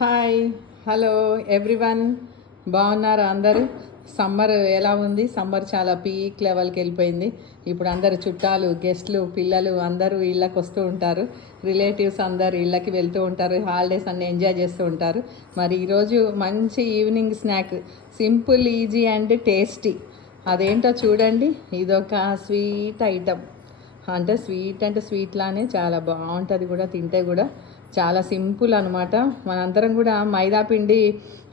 Hi, hello everyone. బాగున్నారా అందరూ? Summer ఎలా ఉంది? సమ్మర్ చాలా పీక్ లెవెల్కి వెళ్ళిపోయింది. ఇప్పుడు అందరు చుట్టాలు, గెస్ట్లు, పిల్లలు అందరూ ఇళ్ళకి వస్తూ ఉంటారు. రిలేటివ్స్ అందరు ఇళ్ళకి వెళ్తూ ఉంటారు. హాలిడేస్ అన్నీ ఎంజాయ్ చేస్తూ ఉంటారు. మరి ఈరోజు మంచి evening snack, simple, easy and tasty. అదేంటో చూడండి. ఇదొక స్వీట్ ఐటమ్. అంటే స్వీట్ లానే చాలా బాగుంటుంది కూడా, తింటే కూడా చాలా సింపుల్ అనమాట. మనందరం కూడా మైదా పిండి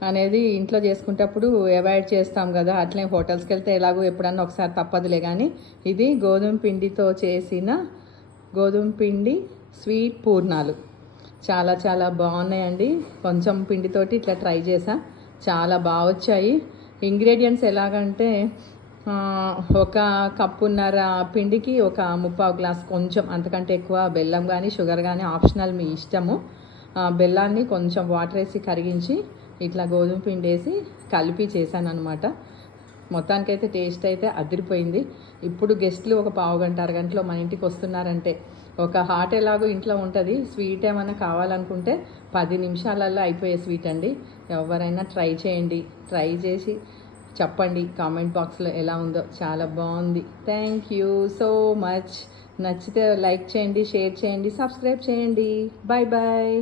అనేది ఇంట్లో చేసుకునేటప్పుడు అవాయిడ్ చేస్తాం కదా. అట్లే హోటల్స్కి వెళ్తే ఎలాగో ఎప్పుడన్నా ఒకసారి తప్పదులే. కానీ ఇది గోధుమ పిండితో చేసిన గోధుమ పిండి స్వీట్ పూర్ణాలు చాలా చాలా బాగున్నాయండి. కొంచెం పిండితోటి ఇట్లా ట్రై చేసా, చాలా బాగా వచ్చాయి. ఇంగ్రీడియంట్స్ ఎలాగంటే ఒక కప్పున్నర పిండికి ఒక ముప్పావు గ్లాస్, కొంచెం అంతకంటే ఎక్కువ బెల్లం కానీ షుగర్ కానీ ఆప్షనల్, మీ ఇష్టము. బెల్లాన్ని కొంచెం వాటర్ వేసి కరిగించి ఇట్లా గోధుమ పిండి వేసి కలిపి చేశాను అనమాట. మొత్తానికైతే టేస్ట్ అయితే అదిరిపోయింది. ఇప్పుడు గెస్ట్లు ఒక పావు గంట అరగంటలో మన ఇంటికి వస్తున్నారంటే, ఒక హాట్ ఎలాగో ఇంట్లో ఉంటుంది, స్వీట్ ఏమైనా కావాలనుకుంటే 10 నిమిషాలలో అయిపోయే స్వీట్ అండి. ఎవరైనా ట్రై చేయండి. ట్రై చేసి చెప్పండి కామెంట్ బాక్స్లో ఎలా ఉందో. చాలా బాగుంది. Thank you so much. నచ్చితే లైక్ చేయండి, షేర్ చేయండి, సబ్స్క్రైబ్ చేయండి. Bye bye.